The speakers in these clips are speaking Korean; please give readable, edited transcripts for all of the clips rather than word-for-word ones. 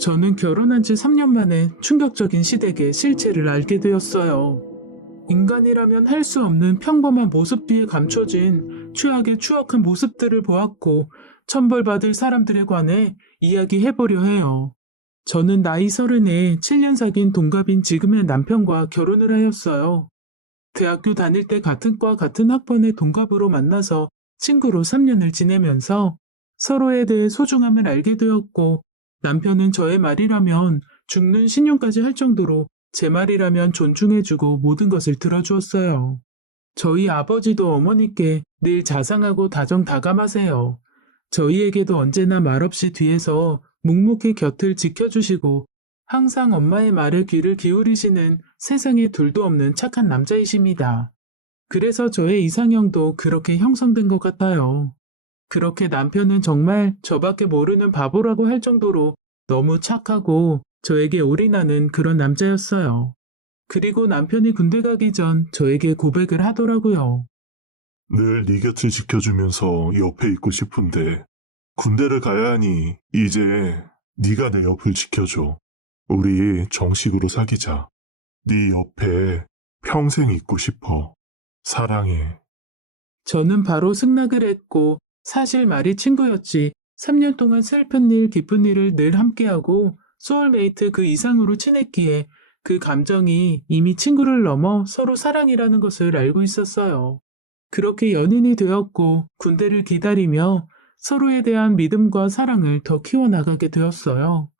저는 결혼한 지 3년 만에 충격적인 시댁의 실체를 알게 되었어요. 인간이라면 할 수 없는 평범한 모습 뒤에 감춰진 최악의 추악한 모습들을 보았고 천벌받을 사람들에 관해 이야기해보려 해요. 저는 나이 30에 7년 사귄 동갑인 지금의 남편과 결혼을 하였어요. 대학교 다닐 때 같은 과 같은 학번의 동갑으로 만나서 친구로 3년을 지내면서 서로에 대해 소중함을 알게 되었고 남편은 저의 말이라면 죽는 신용까지 할 정도로 제 말이라면 존중해주고 모든 것을 들어주었어요. 저희 아버지도 어머니께 늘 자상하고 다정다감하세요. 저희에게도 언제나 말없이 뒤에서 묵묵히 곁을 지켜주시고 항상 엄마의 말에 귀를 기울이시는 세상에 둘도 없는 착한 남자이십니다. 그래서 저의 이상형도 그렇게 형성된 것 같아요. 그렇게 남편은 정말 저밖에 모르는 바보라고 할 정도로 너무 착하고 저에게 올인하는 그런 남자였어요. 그리고 남편이 군대 가기 전 저에게 고백을 하더라고요. 늘 네 곁을 지켜주면서 옆에 있고 싶은데 군대를 가야 하니 이제 네가 내 옆을 지켜줘. 우리 정식으로 사귀자. 네 옆에 평생 있고 싶어. 사랑해. 저는 바로 승낙을 했고 사실 말이 친구였지 3년 동안 슬픈 일, 기쁜 일을 늘 함께하고 소울메이트 그 이상으로 친했기에 그 감정이 이미 친구를 넘어 서로 사랑이라는 것을 알고 있었어요. 그렇게 연인이 되었고 군대를 기다리며 서로에 대한 믿음과 사랑을 더 키워나가게 되었어요.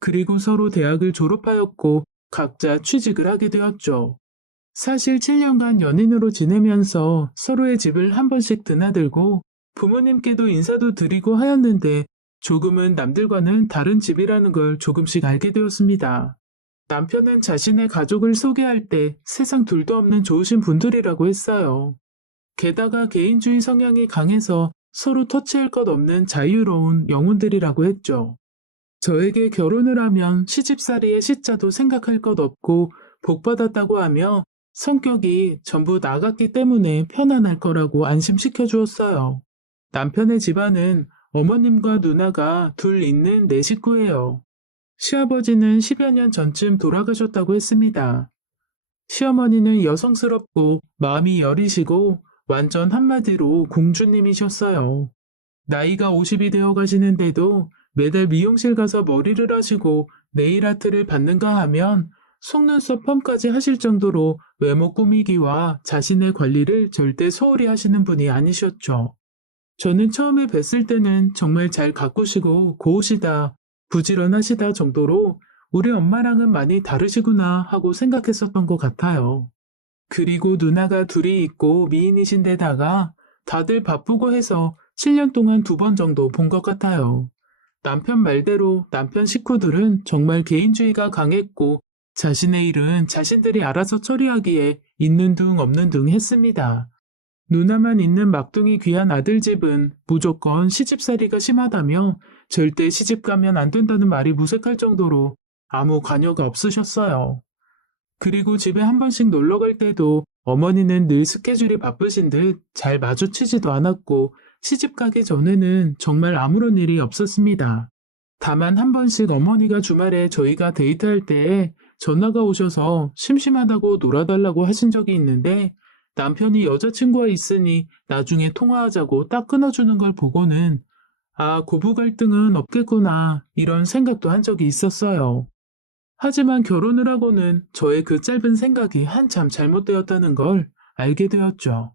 그리고 서로 대학을 졸업하였고 각자 취직을 하게 되었죠. 사실 7년간 연인으로 지내면서 서로의 집을 한 번씩 드나들고 부모님께도 인사도 드리고 하였는데 조금은 남들과는 다른 집이라는 걸 조금씩 알게 되었습니다. 남편은 자신의 가족을 소개할 때 세상 둘도 없는 좋으신 분들이라고 했어요. 게다가 개인주의 성향이 강해서 서로 터치할 것 없는 자유로운 영혼들이라고 했죠. 저에게 결혼을 하면 시집살이의 시자도 생각할 것 없고 복받았다고 하며 성격이 전부 나갔기 때문에 편안할 거라고 안심시켜 주었어요. 남편의 집안은 어머님과 누나가 둘 있는 네 식구예요. 시아버지는 10여 년 전쯤 돌아가셨다고 했습니다. 시어머니는 여성스럽고 마음이 여리시고 완전 한마디로 공주님이셨어요. 나이가 50이 되어 가시는데도 매달 미용실 가서 머리를 하시고 네일 아트를 받는가 하면 속눈썹 펌까지 하실 정도로 외모 꾸미기와 자신의 관리를 절대 소홀히 하시는 분이 아니셨죠. 저는 처음에 뵀을 때는 정말 잘 가꾸시고 고우시다, 부지런하시다 정도로 우리 엄마랑은 많이 다르시구나 하고 생각했었던 것 같아요. 그리고 누나가 둘이 있고 미인이신데다가 다들 바쁘고 해서 7년 동안 2번 정도 본 것 같아요. 남편 말대로 남편 식구들은 정말 개인주의가 강했고 자신의 일은 자신들이 알아서 처리하기에 있는 둥 없는 둥 했습니다. 누나만 있는 막둥이 귀한 아들 집은 무조건 시집살이가 심하다며 절대 시집 가면 안 된다는 말이 무색할 정도로 아무 관여가 없으셨어요. 그리고 집에 한 번씩 놀러 갈 때도 어머니는 늘 스케줄이 바쁘신 듯 잘 마주치지도 않았고 시집 가기 전에는 정말 아무런 일이 없었습니다. 다만 한 번씩 어머니가 주말에 저희가 데이트할 때에 전화가 오셔서 심심하다고 놀아달라고 하신 적이 있는데 남편이 여자친구와 있으니 나중에 통화하자고 딱 끊어주는 걸 보고는 아, 고부 갈등은 없겠구나 이런 생각도 한 적이 있었어요. 하지만 결혼을 하고는 저의 그 짧은 생각이 한참 잘못되었다는 걸 알게 되었죠.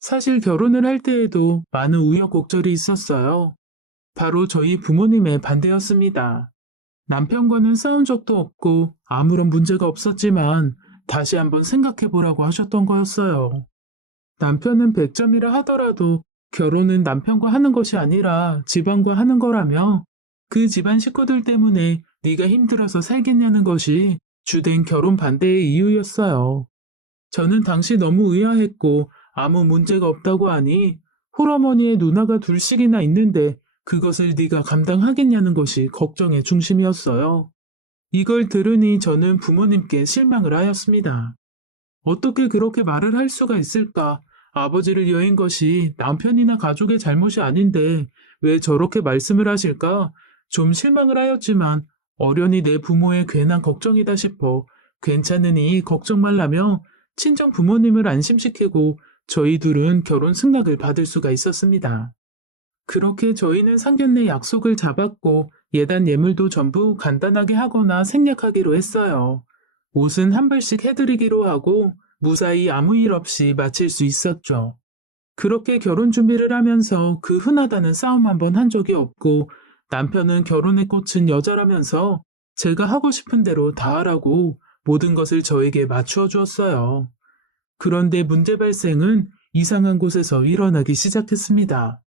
사실 결혼을 할 때에도 많은 우여곡절이 있었어요. 바로 저희 부모님의 반대였습니다. 남편과는 싸운 적도 없고 아무런 문제가 없었지만 다시 한번 생각해보라고 하셨던 거였어요. 남편은 100점이라 하더라도 결혼은 남편과 하는 것이 아니라 집안과 하는 거라며 그 집안 식구들 때문에 네가 힘들어서 살겠냐는 것이 주된 결혼 반대의 이유였어요. 저는 당시 너무 의아했고 아무 문제가 없다고 하니 홀어머니의 누나가 둘씩이나 있는데 그것을 네가 감당하겠냐는 것이 걱정의 중심이었어요. 이걸 들으니 저는 부모님께 실망을 하였습니다. 어떻게 그렇게 말을 할 수가 있을까? 아버지를 여인 것이 남편이나 가족의 잘못이 아닌데 왜 저렇게 말씀을 하실까? 좀 실망을 하였지만 어련히 내 부모의 괜한 걱정이다 싶어 괜찮으니 걱정 말라며 친정 부모님을 안심시키고 저희 둘은 결혼 승낙을 받을 수가 있었습니다. 그렇게 저희는 상견례 약속을 잡았고 예단 예물도 전부 간단하게 하거나 생략하기로 했어요. 옷은 한 벌씩 해드리기로 하고 무사히 아무 일 없이 마칠 수 있었죠. 그렇게 결혼 준비를 하면서 그 흔하다는 싸움 한 번 한 적이 없고 남편은 결혼에 꽂힌 여자라면서 제가 하고 싶은 대로 다 하라고 모든 것을 저에게 맞추어 주었어요. 그런데 문제 발생은 이상한 곳에서 일어나기 시작했습니다.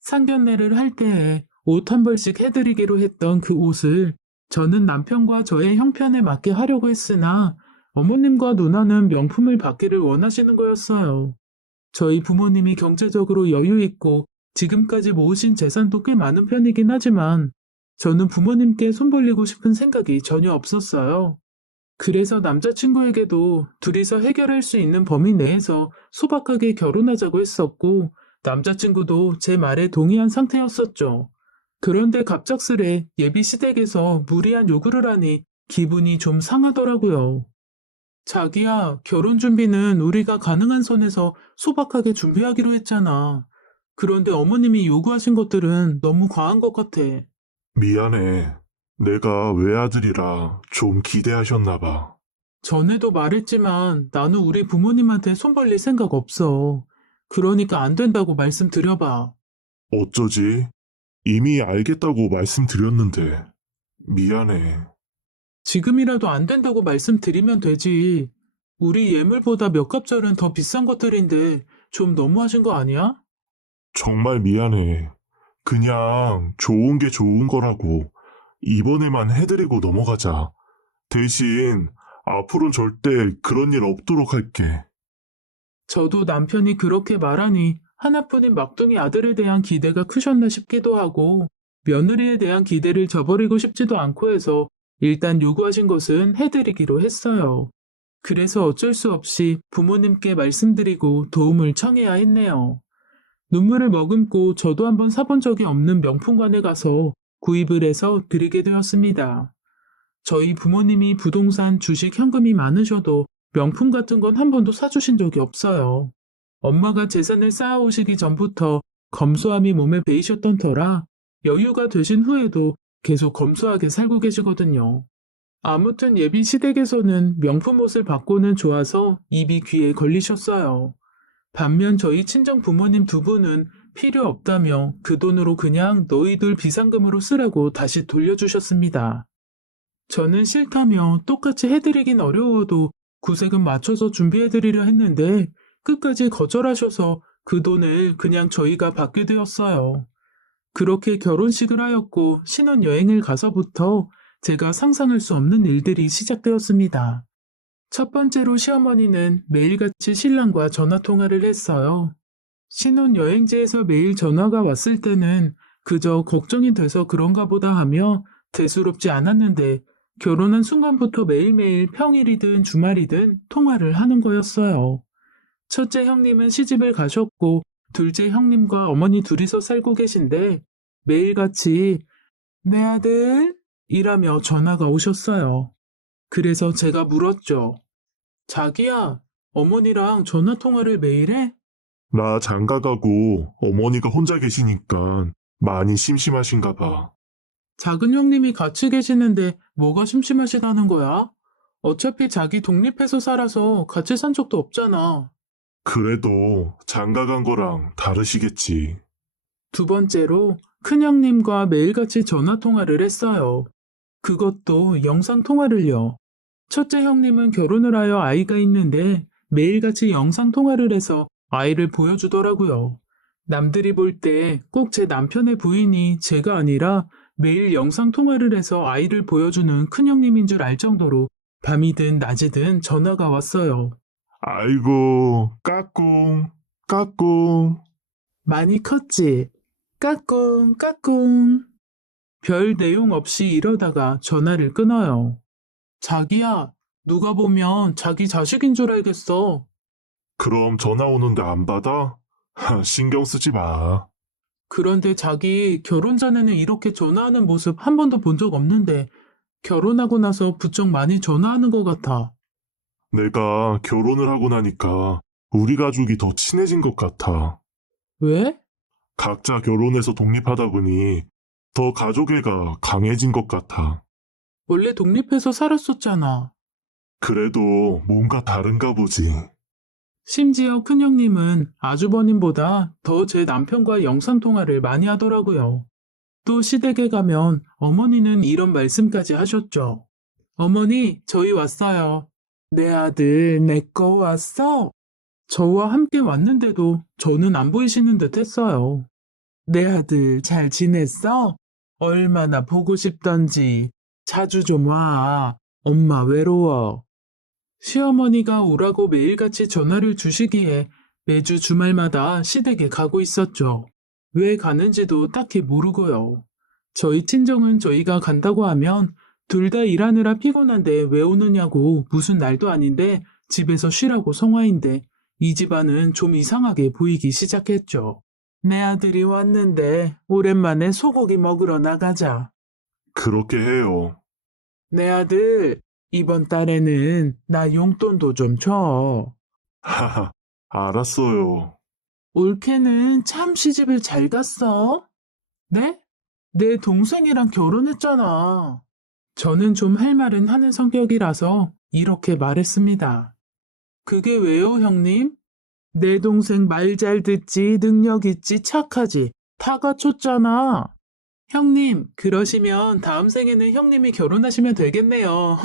상견례를 할 때에 옷 한 벌씩 해드리기로 했던 그 옷을 저는 남편과 저의 형편에 맞게 하려고 했으나 어머님과 누나는 명품을 받기를 원하시는 거였어요. 저희 부모님이 경제적으로 여유 있고 지금까지 모으신 재산도 꽤 많은 편이긴 하지만 저는 부모님께 손 벌리고 싶은 생각이 전혀 없었어요. 그래서 남자친구에게도 둘이서 해결할 수 있는 범위 내에서 소박하게 결혼하자고 했었고 남자친구도 제 말에 동의한 상태였었죠. 그런데 갑작스레 예비 시댁에서 무리한 요구를 하니 기분이 좀 상하더라고요. 자기야, 결혼 준비는 우리가 가능한 선에서 소박하게 준비하기로 했잖아. 그런데 어머님이 요구하신 것들은 너무 과한 것 같아. 미안해. 내가 외아들이라 좀 기대하셨나 봐. 전에도 말했지만 나는 우리 부모님한테 손 벌릴 생각 없어. 그러니까 안 된다고 말씀드려봐. 어쩌지? 이미 알겠다고 말씀드렸는데. 미안해. 지금이라도 안 된다고 말씀드리면 되지. 우리 예물보다 몇 갑절은 더 비싼 것들인데 좀 너무하신 거 아니야? 정말 미안해. 그냥 좋은 게 좋은 거라고. 이번에만 해드리고 넘어가자. 대신 앞으로는 절대 그런 일 없도록 할게. 저도 남편이 그렇게 말하니 하나뿐인 막둥이 아들에 대한 기대가 크셨나 싶기도 하고 며느리에 대한 기대를 저버리고 싶지도 않고 해서 일단 요구하신 것은 해드리기로 했어요. 그래서 어쩔 수 없이 부모님께 말씀드리고 도움을 청해야 했네요. 눈물을 머금고 저도 한번 사본 적이 없는 명품관에 가서 구입을 해서 드리게 되었습니다. 저희 부모님이 부동산, 주식, 현금이 많으셔도 명품 같은 건 한 번도 사주신 적이 없어요. 엄마가 재산을 쌓아오시기 전부터 검소함이 몸에 배이셨던 터라 여유가 되신 후에도 계속 검소하게 살고 계시거든요. 아무튼 예비 시댁에서는 명품 옷을 받고는 좋아서 입이 귀에 걸리셨어요. 반면 저희 친정 부모님 두 분은 필요 없다며 그 돈으로 그냥 너희들 비상금으로 쓰라고 다시 돌려주셨습니다. 저는 싫다며 똑같이 해드리긴 어려워도 구색은 맞춰서 준비해드리려 했는데 끝까지 거절하셔서 그 돈을 그냥 저희가 받게 되었어요. 그렇게 결혼식을 하였고 신혼여행을 가서부터 제가 상상할 수 없는 일들이 시작되었습니다. 첫 번째로 시어머니는 매일같이 신랑과 전화통화를 했어요. 신혼여행지에서 매일 전화가 왔을 때는 그저 걱정이 돼서 그런가 보다 하며 대수롭지 않았는데 결혼한 순간부터 매일매일 평일이든 주말이든 통화를 하는 거였어요. 첫째 형님은 시집을 가셨고 둘째 형님과 어머니 둘이서 살고 계신데 매일같이 내 아들? 이라며 전화가 오셨어요. 그래서 제가 물었죠. 자기야, 어머니랑 전화통화를 매일 해? 나 장가 가고 어머니가 혼자 계시니까 많이 심심하신가 봐. 작은 형님이 같이 계시는데 뭐가 심심하시다는 거야? 어차피 자기 독립해서 살아서 같이 산 적도 없잖아. 그래도 장가 간 거랑 다르시겠지. 두 번째로 큰형님과 매일같이 전화통화를 했어요. 그것도 영상통화를요. 첫째 형님은 결혼을 하여 아이가 있는데 매일같이 영상통화를 해서 아이를 보여주더라고요. 남들이 볼 때 꼭 제 남편의 부인이 제가 아니라 매일 영상통화를 해서 아이를 보여주는 큰형님인 줄 알 정도로 밤이든 낮이든 전화가 왔어요. 아이고, 까꿍, 까꿍. 많이 컸지? 까꿍, 까꿍. 별 내용 없이 이러다가 전화를 끊어요. 자기야, 누가 보면 자기 자식인 줄 알겠어. 그럼 전화 오는데 안 받아? 신경 쓰지 마. 그런데 자기 결혼 전에는 이렇게 전화하는 모습 한 번도 본 적 없는데 결혼하고 나서 부쩍 많이 전화하는 것 같아. 내가 결혼을 하고 나니까 우리 가족이 더 친해진 것 같아. 왜? 각자 결혼해서 독립하다 보니 더 가족애가 강해진 것 같아. 원래 독립해서 살았었잖아. 그래도 뭔가 다른가 보지. 심지어 큰형님은 아주버님보다 더 제 남편과 영상통화를 많이 하더라고요. 또 시댁에 가면 어머니는 이런 말씀까지 하셨죠. 어머니, 저희 왔어요. 내 아들, 내 거 왔어? 저와 함께 왔는데도 저는 안 보이시는 듯 했어요. 내 아들 잘 지냈어? 얼마나 보고 싶던지. 자주 좀 와. 엄마 외로워. 시어머니가 오라고 매일같이 전화를 주시기에 매주 주말마다 시댁에 가고 있었죠. 왜 가는지도 딱히 모르고요. 저희 친정은 저희가 간다고 하면 둘 다 일하느라 피곤한데 왜 오느냐고 무슨 날도 아닌데 집에서 쉬라고 성화인데 이 집안은 좀 이상하게 보이기 시작했죠. 내 아들이 왔는데 오랜만에 소고기 먹으러 나가자. 그렇게 해요. 내 아들, 이번 달에는 나 용돈도 좀 줘. 하하, 알았어요. 올케는 참 시집을 잘 갔어. 네? 내 동생이랑 결혼했잖아. 저는 좀 할 말은 하는 성격이라서 이렇게 말했습니다. 그게 왜요, 형님? 내 동생 말 잘 듣지, 능력 있지, 착하지. 다 갖췄잖아. 형님, 그러시면 다음 생에는 형님이 결혼하시면 되겠네요.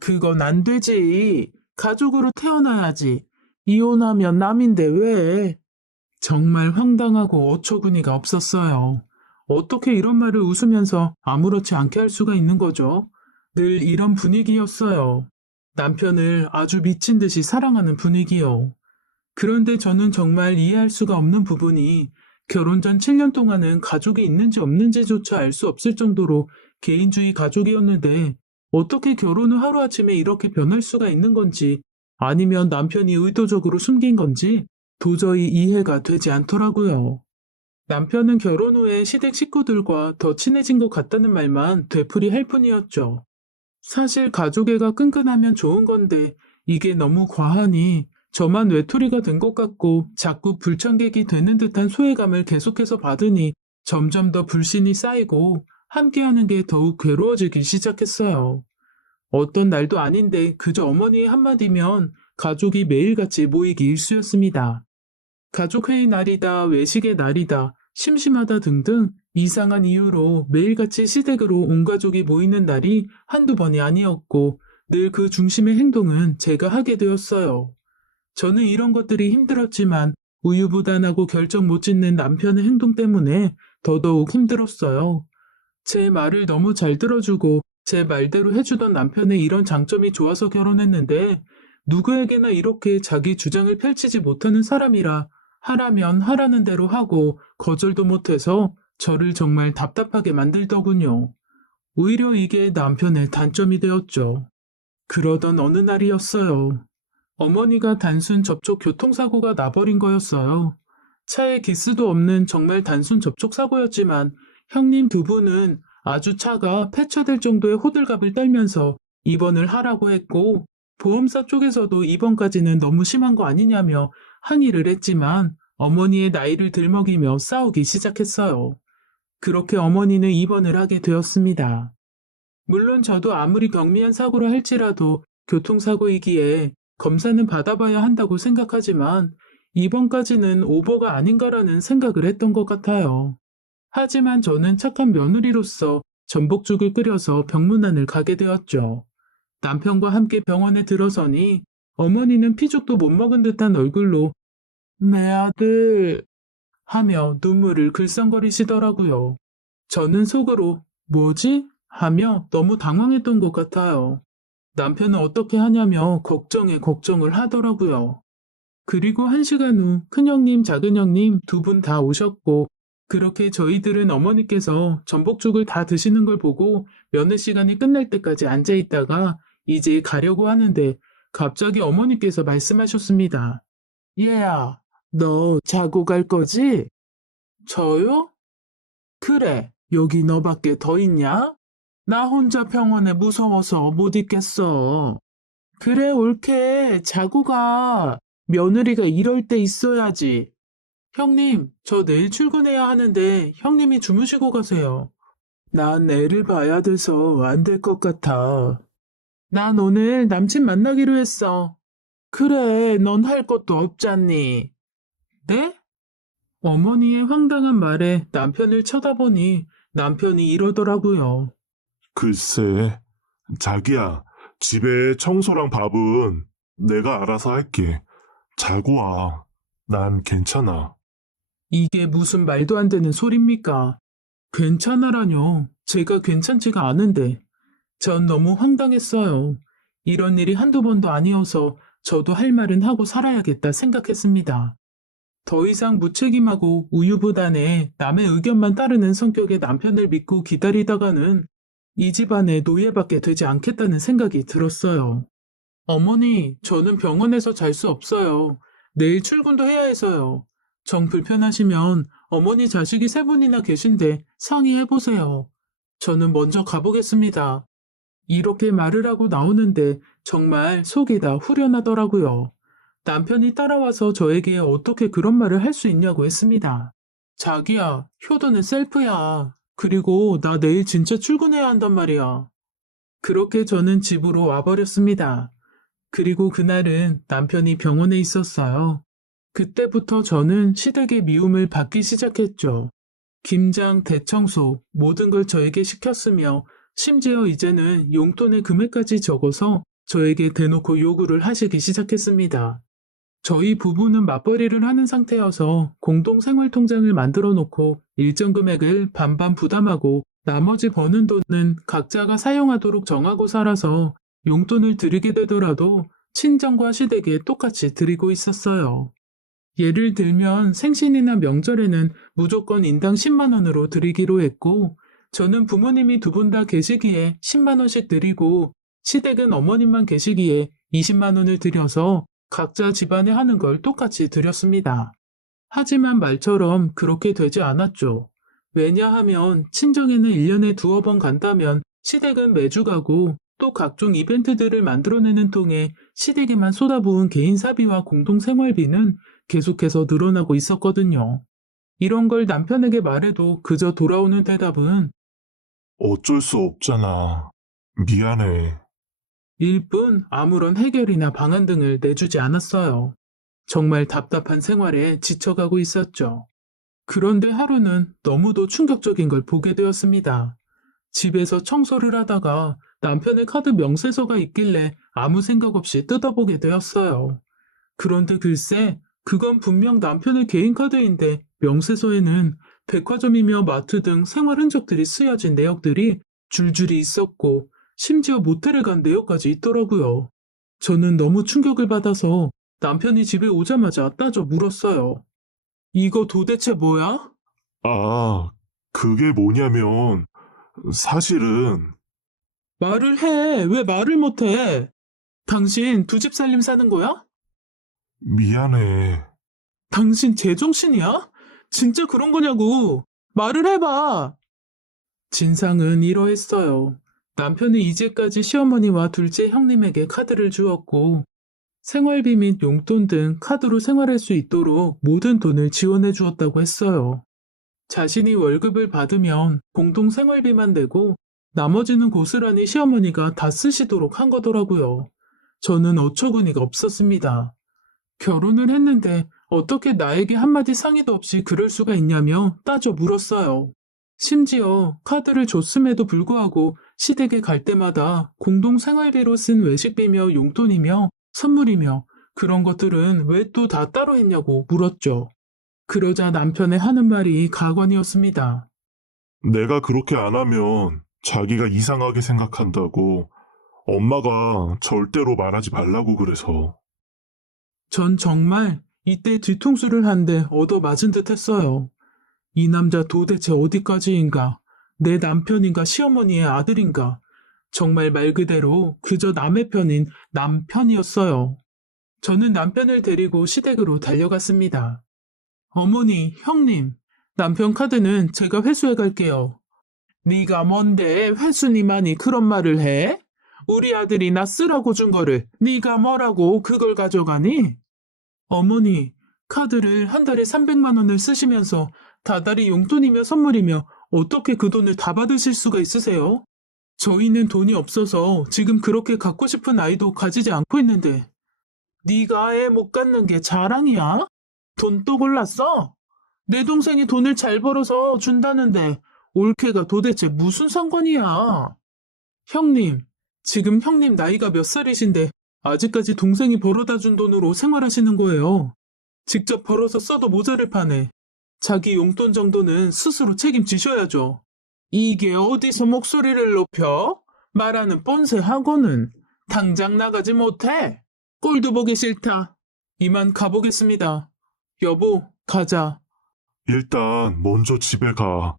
그건 안 되지. 가족으로 태어나야지. 이혼하면 남인데 왜? 정말 황당하고 어처구니가 없었어요. 어떻게 이런 말을 웃으면서 아무렇지 않게 할 수가 있는 거죠? 늘 이런 분위기였어요. 남편을 아주 미친 듯이 사랑하는 분위기요. 그런데 저는 정말 이해할 수가 없는 부분이 결혼 전 7년 동안은 가족이 있는지 없는지조차 알 수 없을 정도로 개인주의 가족이었는데 어떻게 결혼 후 하루아침에 이렇게 변할 수가 있는 건지 아니면 남편이 의도적으로 숨긴 건지 도저히 이해가 되지 않더라고요. 남편은 결혼 후에 시댁 식구들과 더 친해진 것 같다는 말만 되풀이할 뿐이었죠. 사실 가족애가 끈끈하면 좋은 건데 이게 너무 과하니 저만 외톨이가 된 것 같고 자꾸 불청객이 되는 듯한 소외감을 계속해서 받으니 점점 더 불신이 쌓이고 함께하는 게 더욱 괴로워지기 시작했어요. 어떤 날도 아닌데 그저 어머니의 한마디면 가족이 매일같이 모이기 일쑤였습니다. 가족회의 날이다, 외식의 날이다, 심심하다 등등 이상한 이유로 매일같이 시댁으로 온 가족이 모이는 날이 한두 번이 아니었고 늘 그 중심의 행동은 제가 하게 되었어요. 저는 이런 것들이 힘들었지만 우유부단하고 결정 못 짓는 남편의 행동 때문에 더더욱 힘들었어요. 제 말을 너무 잘 들어주고 제 말대로 해주던 남편의 이런 장점이 좋아서 결혼했는데 누구에게나 이렇게 자기 주장을 펼치지 못하는 사람이라 하라면 하라는 대로 하고 거절도 못해서 저를 정말 답답하게 만들더군요. 오히려 이게 남편의 단점이 되었죠. 그러던 어느 날이었어요. 어머니가 단순 접촉 교통사고가 나버린 거였어요. 차에 기스도 없는 정말 단순 접촉사고였지만 형님 두 분은 아주 차가 폐차될 정도의 호들갑을 떨면서 입원을 하라고 했고 보험사 쪽에서도 입원까지는 너무 심한 거 아니냐며 항의를 했지만 어머니의 나이를 들먹이며 싸우기 시작했어요. 그렇게 어머니는 입원을 하게 되었습니다. 물론 저도 아무리 경미한 사고라 할지라도 교통사고이기에 검사는 받아봐야 한다고 생각하지만 이번까지는 오버가 아닌가라는 생각을 했던 것 같아요. 하지만 저는 착한 며느리로서 전복죽을 끓여서 병문안을 가게 되었죠. 남편과 함께 병원에 들어서니 어머니는 피죽도 못 먹은 듯한 얼굴로 내 아들 하며 눈물을 글썽거리시더라고요. 저는 속으로 뭐지? 하며 너무 당황했던 것 같아요. 남편은 어떻게 하냐며 걱정에 걱정을 하더라고요. 그리고 1시간 후 큰형님, 작은형님 두 분 다 오셨고 그렇게 저희들은 어머니께서 전복죽을 다 드시는 걸 보고 면회 시간이 끝날 때까지 앉아 있다가 이제 가려고 하는데 갑자기 어머니께서 말씀하셨습니다. 얘야, 너 자고 갈 거지? 저요? 그래, 여기 너밖에 더 있냐? 나 혼자 병원에 무서워서 못 있겠어. 그래, 옳게. 자고 가. 며느리가 이럴 때 있어야지. 형님, 저 내일 출근해야 하는데 형님이 주무시고 가세요. 난 애를 봐야 돼서 안 될 것 같아. 난 오늘 남친 만나기로 했어. 그래, 넌 할 것도 없잖니. 네? 어머니의 황당한 말에 남편을 쳐다보니 남편이 이러더라고요. 글쎄, 자기야, 집에 청소랑 밥은 내가 알아서 할게. 자고 와. 난 괜찮아. 이게 무슨 말도 안 되는 소립니까? 괜찮아라뇨. 제가 괜찮지가 않은데. 전 너무 황당했어요. 이런 일이 한두 번도 아니어서 저도 할 말은 하고 살아야겠다 생각했습니다. 더 이상 무책임하고 우유부단해 남의 의견만 따르는 성격의 남편을 믿고 기다리다가는 이 집안의 노예밖에 되지 않겠다는 생각이 들었어요. 어머니, 저는 병원에서 잘 수 없어요. 내일 출근도 해야 해서요. 정 불편하시면 어머니 자식이 세 분이나 계신데 상의해보세요. 저는 먼저 가보겠습니다. 이렇게 말을 하고 나오는데 정말 속이 다 후련하더라고요. 남편이 따라와서 저에게 어떻게 그런 말을 할 수 있냐고 했습니다. 자기야, 효도는 셀프야. 그리고 나 내일 진짜 출근해야 한단 말이야. 그렇게 저는 집으로 와버렸습니다. 그리고 그날은 남편이 병원에 있었어요. 그때부터 저는 시댁의 미움을 받기 시작했죠. 김장, 대청소, 모든 걸 저에게 시켰으며 심지어 이제는 용돈의 금액까지 적어서 저에게 대놓고 요구를 하시기 시작했습니다. 저희 부부는 맞벌이를 하는 상태여서 공동생활통장을 만들어 놓고 일정 금액을 반반 부담하고 나머지 버는 돈은 각자가 사용하도록 정하고 살아서 용돈을 드리게 되더라도 친정과 시댁에 똑같이 드리고 있었어요. 예를 들면 생신이나 명절에는 무조건 인당 10만 원으로 드리기로 했고 저는 부모님이 두 분 다 계시기에 10만 원씩 드리고 시댁은 어머님만 계시기에 20만 원을 드려서 각자 집안에 하는 걸 똑같이 드렸습니다. 하지만 말처럼 그렇게 되지 않았죠. 왜냐하면 친정에는 1년에 두어 번 간다면 시댁은 매주 가고 또 각종 이벤트들을 만들어내는 통에 시댁에만 쏟아부은 개인 사비와 공동 생활비는 계속해서 늘어나고 있었거든요. 이런 걸 남편에게 말해도 그저 돌아오는 대답은 어쩔 수 없잖아. 미안해. 일뿐 아무런 해결이나 방안 등을 내주지 않았어요. 정말 답답한 생활에 지쳐가고 있었죠. 그런데 하루는 너무도 충격적인 걸 보게 되었습니다. 집에서 청소를 하다가 남편의 카드 명세서가 있길래 아무 생각 없이 뜯어보게 되었어요. 그런데 글쎄, 그건 분명 남편의 개인 카드인데 명세서에는 백화점이며 마트 등 생활 흔적들이 쓰여진 내역들이 줄줄이 있었고 심지어 모텔에 간 내역까지 있더라고요. 저는 너무 충격을 받아서 남편이 집에 오자마자 따져 물었어요. 이거 도대체 뭐야? 아, 그게 뭐냐면, 사실은, 말을 해. 왜 말을 못해? 당신 두 집 살림 사는 거야? 미안해. 당신 제정신이야? 진짜 그런 거냐고. 말을 해봐. 진상은 이러했어요. 남편이 이제까지 시어머니와 둘째 형님에게 카드를 주었고 생활비 및 용돈 등 카드로 생활할 수 있도록 모든 돈을 지원해 주었다고 했어요. 자신이 월급을 받으면 공동 생활비만 내고 나머지는 고스란히 시어머니가 다 쓰시도록 한 거더라고요. 저는 어처구니가 없었습니다. 결혼을 했는데 어떻게 나에게 한마디 상의도 없이 그럴 수가 있냐며 따져 물었어요. 심지어 카드를 줬음에도 불구하고 시댁에 갈 때마다 공동 생활비로 쓴 외식비며 용돈이며 선물이며 그런 것들은 왜 또 다 따로 했냐고 물었죠. 그러자 남편의 하는 말이 가관이었습니다. 내가 그렇게 안 하면 자기가 이상하게 생각한다고 엄마가 절대로 말하지 말라고 그래서. 전 정말 이때 뒤통수를 한 대 얻어맞은 듯 했어요. 이 남자 도대체 어디까지인가? 내 남편인가 시어머니의 아들인가? 정말 말 그대로 그저 남의 편인 남편이었어요. 저는 남편을 데리고 시댁으로 달려갔습니다. 어머니, 형님, 남편 카드는 제가 회수해 갈게요. 네가 뭔데 회수니만이 그런 말을 해? 우리 아들이 나 쓰라고 준 거를 네가 뭐라고 그걸 가져가니? 어머니, 카드를 한 달에 300만 원을 쓰시면서 다달이 용돈이며 선물이며 어떻게 그 돈을 다 받으실 수가 있으세요? 저희는 돈이 없어서 지금 그렇게 갖고 싶은 아이도 가지지 않고 있는데 네가 애 못 갖는 게 자랑이야? 돈 또 골랐어? 내 동생이 돈을 잘 벌어서 준다는데 올케가 도대체 무슨 상관이야? 형님, 지금 형님 나이가 몇 살이신데 아직까지 동생이 벌어다 준 돈으로 생활하시는 거예요. 직접 벌어서 써도 모자를 파네. 자기 용돈 정도는 스스로 책임지셔야죠. 이게 어디서 목소리를 높여? 말하는 뻔세하고는 당장 나가지 못해. 꼴도 보기 싫다. 이만 가보겠습니다. 여보, 가자. 일단 먼저 집에 가.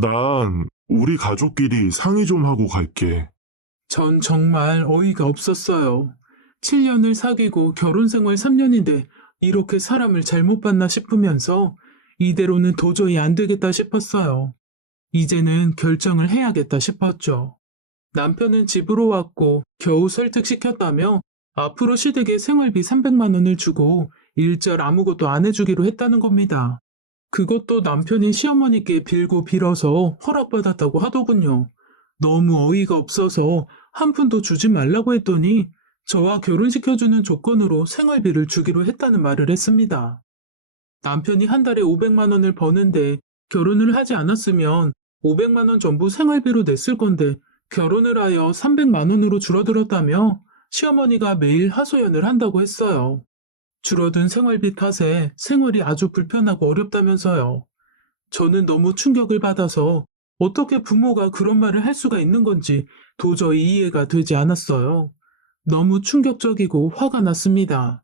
난 우리 가족끼리 상의 좀 하고 갈게. 전 정말 어이가 없었어요. 7년을 사귀고 결혼 생활 3년인데 이렇게 사람을 잘못 봤나 싶으면서 이대로는 도저히 안 되겠다 싶었어요. 이제는 결정을 해야겠다 싶었죠. 남편은 집으로 왔고 겨우 설득시켰다며 앞으로 시댁에 생활비 300만 원을 주고 일절 아무것도 안 해주기로 했다는 겁니다. 그것도 남편이 시어머니께 빌고 빌어서 허락받았다고 하더군요. 너무 어이가 없어서 한 푼도 주지 말라고 했더니 저와 결혼시켜주는 조건으로 생활비를 주기로 했다는 말을 했습니다. 남편이 한 달에 500만 원을 버는데 결혼을 하지 않았으면 500만 원 전부 생활비로 냈을 건데 결혼을 하여 300만 원으로 줄어들었다며 시어머니가 매일 하소연을 한다고 했어요. 줄어든 생활비 탓에 생활이 아주 불편하고 어렵다면서요. 저는 너무 충격을 받아서 어떻게 부모가 그런 말을 할 수가 있는 건지 도저히 이해가 되지 않았어요. 너무 충격적이고 화가 났습니다.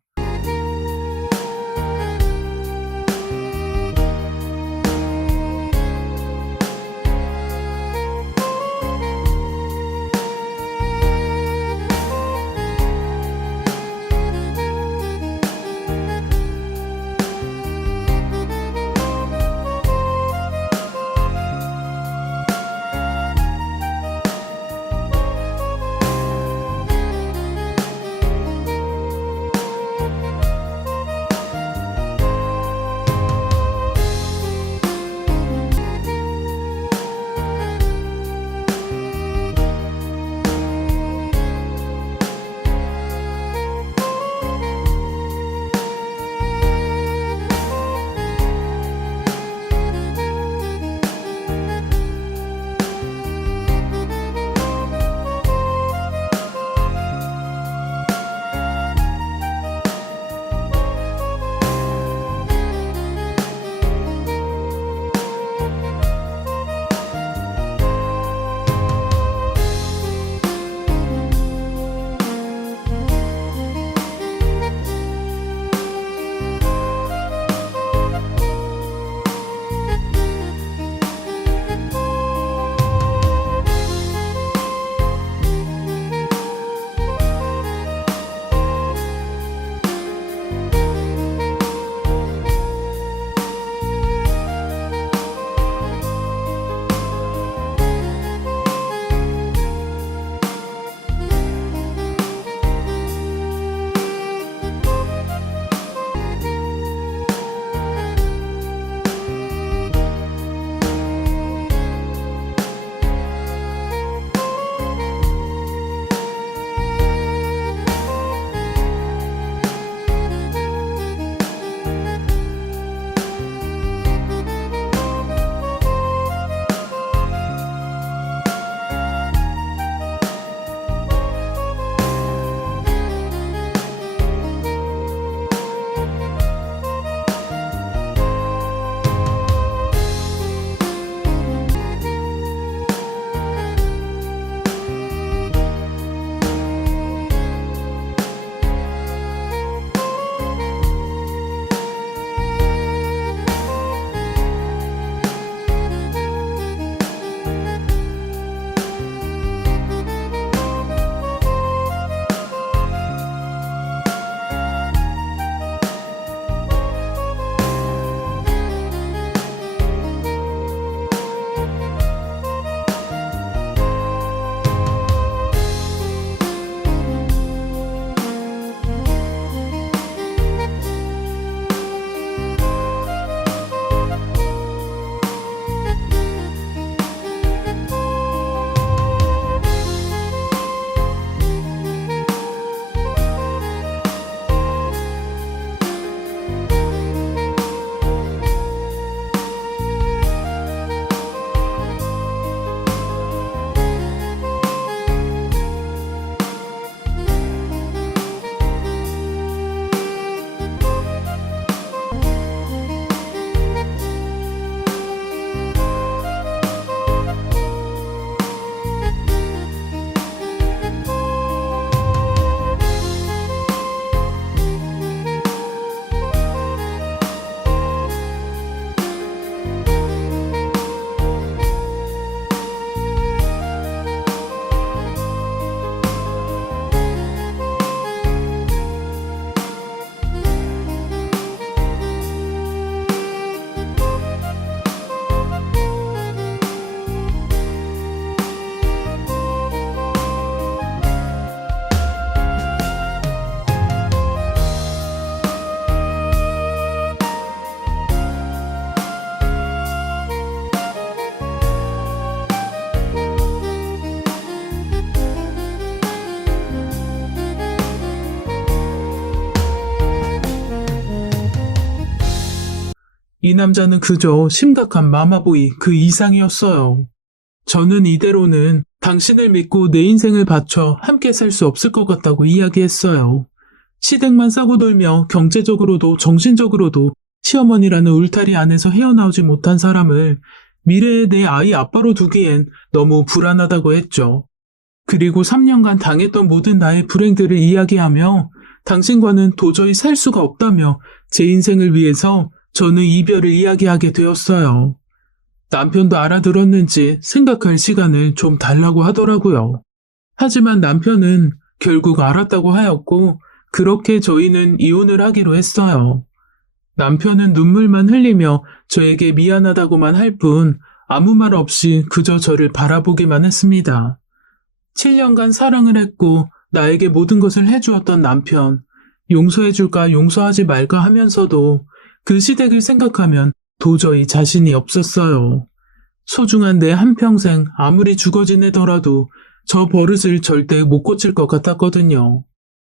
이 남자는 그저 심각한 마마보이 그 이상이었어요. 저는 이대로는 당신을 믿고 내 인생을 바쳐 함께 살 수 없을 것 같다고 이야기했어요. 시댁만 싸고 돌며 경제적으로도 정신적으로도 시어머니라는 울타리 안에서 헤어나오지 못한 사람을 미래의 내 아이 아빠로 두기엔 너무 불안하다고 했죠. 그리고 3년간 당했던 모든 나의 불행들을 이야기하며 당신과는 도저히 살 수가 없다며 제 인생을 위해서 저는 이별을 이야기하게 되었어요. 남편도 알아들었는지 생각할 시간을 좀 달라고 하더라고요. 하지만 남편은 결국 알았다고 하였고 그렇게 저희는 이혼을 하기로 했어요. 남편은 눈물만 흘리며 저에게 미안하다고만 할 뿐 아무 말 없이 그저 저를 바라보기만 했습니다. 7년간 사랑을 했고 나에게 모든 것을 해주었던 남편, 용서해줄까 용서하지 말까 하면서도 그 시댁을 생각하면 도저히 자신이 없었어요. 소중한 내 한평생 아무리 죽어 지내더라도 저 버릇을 절대 못 고칠 것 같았거든요.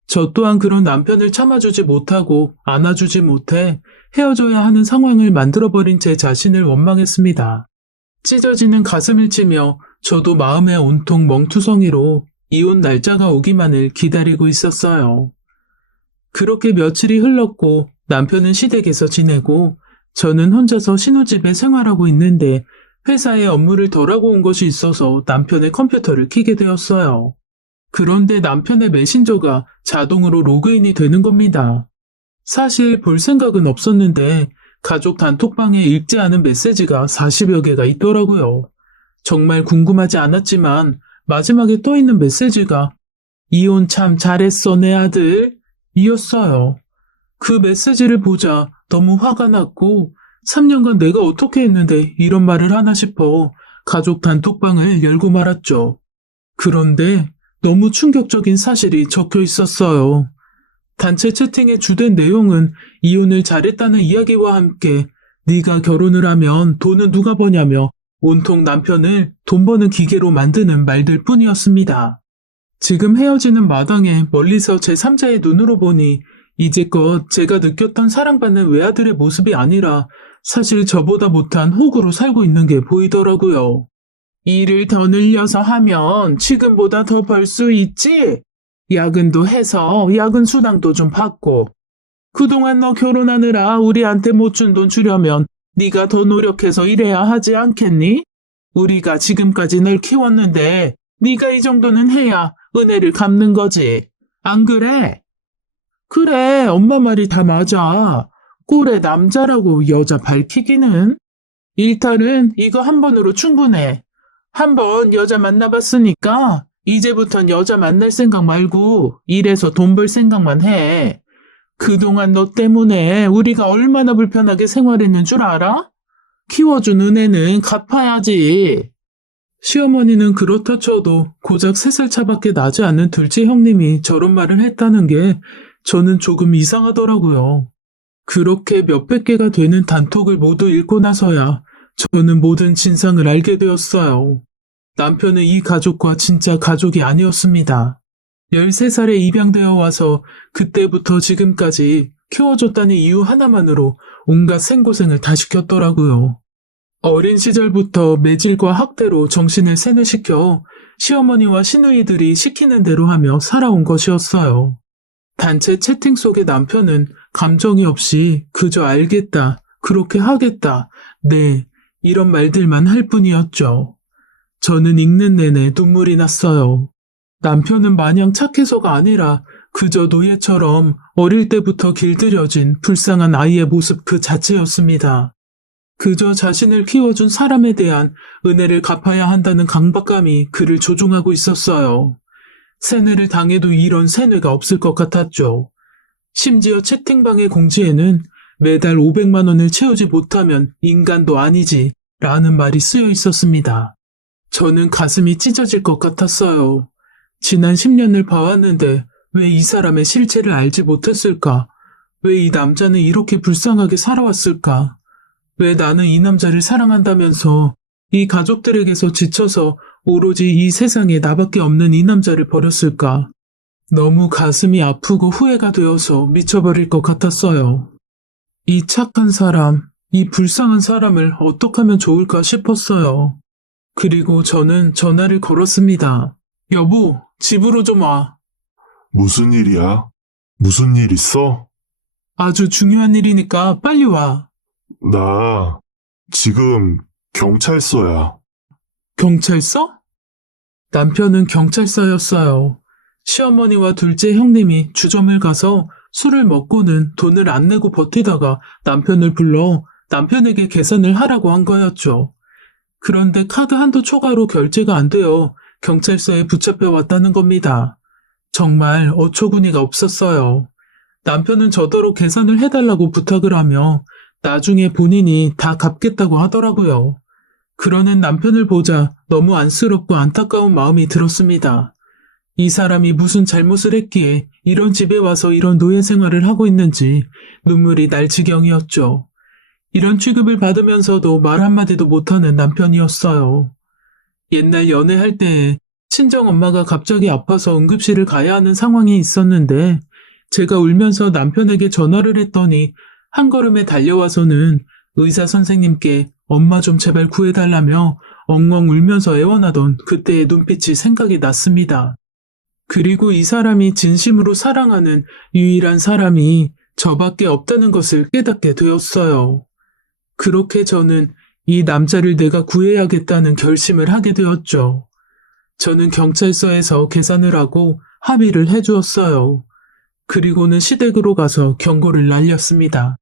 저 또한 그런 남편을 참아주지 못하고 안아주지 못해 헤어져야 하는 상황을 만들어버린 제 자신을 원망했습니다. 찢어지는 가슴을 치며 저도 마음의 온통 멍투성이로 이혼 날짜가 오기만을 기다리고 있었어요. 그렇게 며칠이 흘렀고 남편은 시댁에서 지내고 저는 혼자서 신혼집에 생활하고 있는데 회사에 업무를 덜 하고 온 것이 있어서 남편의 컴퓨터를 켜게 되었어요. 그런데 남편의 메신저가 자동으로 로그인이 되는 겁니다. 사실 볼 생각은 없었는데 가족 단톡방에 읽지 않은 메시지가 40여 개가 있더라고요. 정말 궁금하지 않았지만 마지막에 떠있는 메시지가 이혼 참 잘했어 내 아들 이었어요. 그 메시지를 보자 너무 화가 났고 3년간 내가 어떻게 했는데 이런 말을 하나 싶어 가족 단톡방을 열고 말았죠. 그런데 너무 충격적인 사실이 적혀 있었어요. 단체 채팅의 주된 내용은 이혼을 잘했다는 이야기와 함께 네가 결혼을 하면 돈은 누가 버냐며 온통 남편을 돈 버는 기계로 만드는 말들 뿐이었습니다. 지금 헤어지는 마당에 멀리서 제3자의 눈으로 보니 이제껏 제가 느꼈던 사랑받는 외아들의 모습이 아니라 사실 저보다 못한 호구로 살고 있는 게 보이더라고요. 일을 더 늘려서 하면 지금보다 더 벌 수 있지? 야근도 해서 야근 수당도 좀 받고. 그동안 너 결혼하느라 우리한테 못 준 돈 주려면 네가 더 노력해서 일해야 하지 않겠니? 우리가 지금까지 널 키웠는데 네가 이 정도는 해야 은혜를 갚는 거지. 안 그래? 그래, 엄마 말이 다 맞아. 꼴의 남자라고 여자 밝히기는. 일탈은 이거 한 번으로 충분해. 한 번 여자 만나봤으니까 이제부턴 여자 만날 생각 말고 일해서 돈 벌 생각만 해. 그동안 너 때문에 우리가 얼마나 불편하게 생활했는 줄 알아? 키워준 은혜는 갚아야지. 시어머니는 그렇다 쳐도 고작 3살 차밖에 나지 않는 둘째 형님이 저런 말을 했다는 게 저는 조금 이상하더라고요. 그렇게 몇백 개가 되는 단톡을 모두 읽고 나서야 저는 모든 진상을 알게 되었어요. 남편은 이 가족과 진짜 가족이 아니었습니다. 13살에 입양되어 와서 그때부터 지금까지 키워줬다는 이유 하나만으로 온갖 생고생을 다 시켰더라고요. 어린 시절부터 매질과 학대로 정신을 세뇌시켜 시어머니와 시누이들이 시키는 대로 하며 살아온 것이었어요. 단체 채팅 속의 남편은 감정이 없이 그저 알겠다, 그렇게 하겠다, 네, 이런 말들만 할 뿐이었죠. 저는 읽는 내내 눈물이 났어요. 남편은 마냥 착해서가 아니라 그저 노예처럼 어릴 때부터 길들여진 불쌍한 아이의 모습 그 자체였습니다. 그저 자신을 키워준 사람에 대한 은혜를 갚아야 한다는 강박감이 그를 조종하고 있었어요. 세뇌를 당해도 이런 세뇌가 없을 것 같았죠. 심지어 채팅방의 공지에는 매달 500만 원을 채우지 못하면 인간도 아니지 라는 말이 쓰여 있었습니다. 저는 가슴이 찢어질 것 같았어요. 지난 10년을 봐왔는데 왜 이 사람의 실체를 알지 못했을까? 왜 이 남자는 이렇게 불쌍하게 살아왔을까? 왜 나는 이 남자를 사랑한다면서 이 가족들에게서 지쳐서 오로지 이 세상에 나밖에 없는 이 남자를 버렸을까? 너무 가슴이 아프고 후회가 되어서 미쳐버릴 것 같았어요. 이 착한 사람, 이 불쌍한 사람을 어떻게 하면 좋을까 싶었어요. 그리고 저는 전화를 걸었습니다. 여보, 집으로 좀 와. 무슨 일이야? 무슨 일 있어? 아주 중요한 일이니까 빨리 와. 나 지금 경찰서야. 경찰서? 남편은 경찰서였어요. 시어머니와 둘째 형님이 주점을 가서 술을 먹고는 돈을 안 내고 버티다가 남편을 불러 남편에게 계산을 하라고 한 거였죠. 그런데 카드 한도 초과로 결제가 안 되어 경찰서에 붙잡혀 왔다는 겁니다. 정말 어처구니가 없었어요. 남편은 저더러 계산을 해달라고 부탁을 하며 나중에 본인이 다 갚겠다고 하더라고요. 그러는 남편을 보자 너무 안쓰럽고 안타까운 마음이 들었습니다. 이 사람이 무슨 잘못을 했기에 이런 집에 와서 이런 노예 생활을 하고 있는지 눈물이 날 지경이었죠. 이런 취급을 받으면서도 말 한마디도 못하는 남편이었어요. 옛날 연애할 때에 친정엄마가 갑자기 아파서 응급실을 가야 하는 상황이 있었는데 제가 울면서 남편에게 전화를 했더니 한 걸음에 달려와서는 의사 선생님께 엄마 좀 제발 구해달라며 엉엉 울면서 애원하던 그때의 눈빛이 생각이 났습니다. 그리고 이 사람이 진심으로 사랑하는 유일한 사람이 저밖에 없다는 것을 깨닫게 되었어요. 그렇게 저는 이 남자를 내가 구해야겠다는 결심을 하게 되었죠. 저는 경찰서에서 계산을 하고 합의를 해주었어요. 그리고는 시댁으로 가서 경고를 날렸습니다.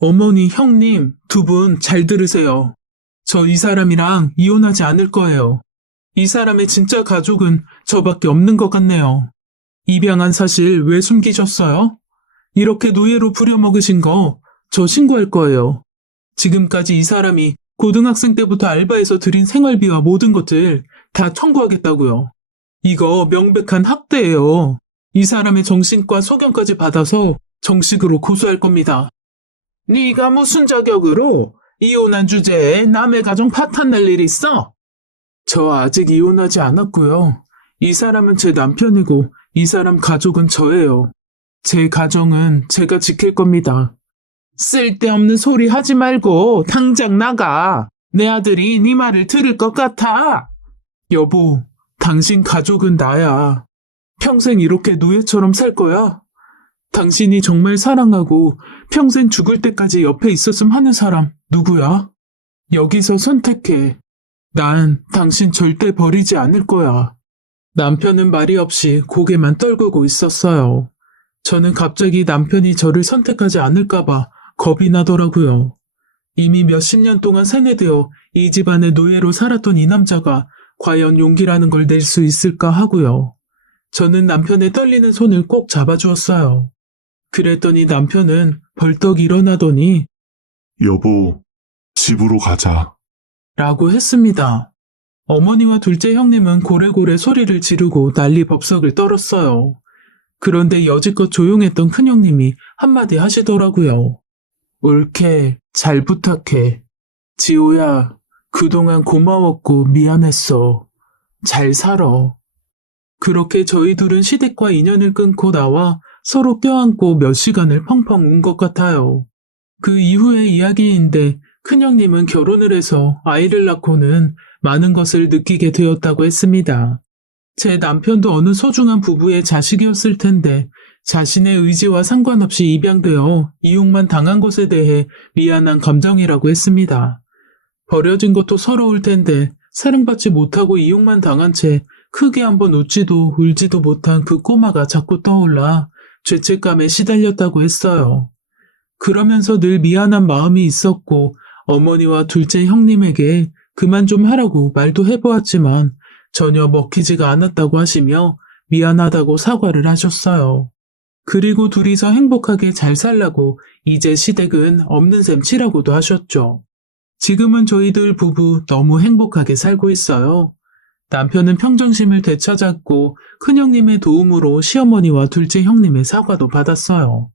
어머니, 형님, 두 분 잘 들으세요. 저 이 사람이랑 이혼하지 않을 거예요. 이 사람의 진짜 가족은 저밖에 없는 것 같네요. 입양한 사실 왜 숨기셨어요? 이렇게 노예로 부려먹으신 거 저 신고할 거예요. 지금까지 이 사람이 고등학생 때부터 알바해서 들인 생활비와 모든 것들 다 청구하겠다고요. 이거 명백한 학대예요. 이 사람의 정신과 소견까지 받아서 정식으로 고소할 겁니다. 네가 무슨 자격으로 이혼한 주제에 남의 가정 파탄날 일 있어? 저 아직 이혼하지 않았고요. 이 사람은 제 남편이고 이 사람 가족은 저예요. 제 가정은 제가 지킬 겁니다. 쓸데없는 소리 하지 말고 당장 나가. 내 아들이 네 말을 들을 것 같아. 여보, 당신 가족은 나야. 평생 이렇게 노예처럼 살 거야? 당신이 정말 사랑하고 평생 죽을 때까지 옆에 있었음 하는 사람 누구야? 여기서 선택해. 난 당신 절대 버리지 않을 거야. 남편은 말이 없이 고개만 떨구고 있었어요. 저는 갑자기 남편이 저를 선택하지 않을까봐 겁이 나더라고요. 이미 몇십 년 동안 세뇌되어 이 집안의 노예로 살았던 이 남자가 과연 용기라는 걸 낼 수 있을까 하고요. 저는 남편의 떨리는 손을 꼭 잡아주었어요. 그랬더니 남편은 벌떡 일어나더니 여보, 집으로 가자. 라고 했습니다. 어머니와 둘째 형님은 고래고래 소리를 지르고 난리 법석을 떨었어요. 그런데 여지껏 조용했던 큰형님이 한마디 하시더라고요. 옳게 잘 부탁해. 지호야, 그동안 고마웠고 미안했어. 잘 살아. 그렇게 저희 둘은 시댁과 인연을 끊고 나와 서로 껴안고 몇 시간을 펑펑 운 것 같아요. 그 이후의 이야기인데 큰형님은 결혼을 해서 아이를 낳고는 많은 것을 느끼게 되었다고 했습니다. 제 남편도 어느 소중한 부부의 자식이었을 텐데 자신의 의지와 상관없이 입양되어 이용만 당한 것에 대해 미안한 감정이라고 했습니다. 버려진 것도 서러울 텐데 사랑받지 못하고 이용만 당한 채 크게 한번 웃지도 울지도 못한 그 꼬마가 자꾸 떠올라 죄책감에 시달렸다고 했어요. 그러면서 늘 미안한 마음이 있었고 어머니와 둘째 형님에게 그만 좀 하라고 말도 해보았지만 전혀 먹히지가 않았다고 하시며 미안하다고 사과를 하셨어요. 그리고 둘이서 행복하게 잘 살라고 이제 시댁은 없는 셈 치라고도 하셨죠. 지금은 저희들 부부 너무 행복하게 살고 있어요. 남편은 평정심을 되찾았고 큰형님의 도움으로 시어머니와 둘째 형님의 사과도 받았어요.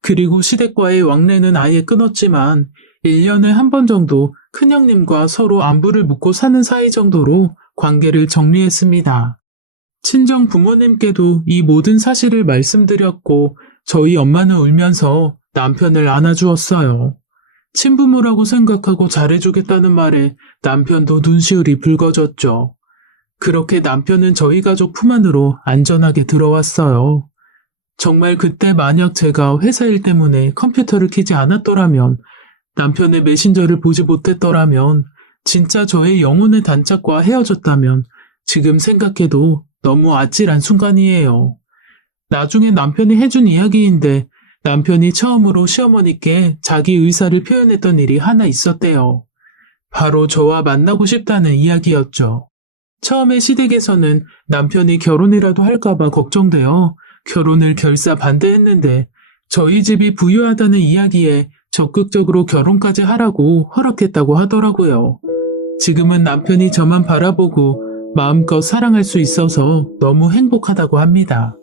그리고 시댁과의 왕래는 아예 끊었지만 1년에 한 번 정도 큰형님과 서로 안부를 묻고 사는 사이 정도로 관계를 정리했습니다. 친정 부모님께도 이 모든 사실을 말씀드렸고 저희 엄마는 울면서 남편을 안아주었어요. 친부모라고 생각하고 잘해주겠다는 말에 남편도 눈시울이 붉어졌죠. 그렇게 남편은 저희 가족 품 안으로 안전하게 들어왔어요. 정말 그때 만약 제가 회사 일 때문에 컴퓨터를 켜지 않았더라면, 남편의 메신저를 보지 못했더라면, 진짜 저의 영혼의 단짝과 헤어졌다면 지금 생각해도 너무 아찔한 순간이에요. 나중에 남편이 해준 이야기인데 남편이 처음으로 시어머니께 자기 의사를 표현했던 일이 하나 있었대요. 바로 저와 만나고 싶다는 이야기였죠. 처음에 시댁에서는 남편이 결혼이라도 할까봐 걱정되어 결혼을 결사 반대했는데 저희 집이 부유하다는 이야기에 적극적으로 결혼까지 하라고 허락했다고 하더라고요. 지금은 남편이 저만 바라보고 마음껏 사랑할 수 있어서 너무 행복하다고 합니다.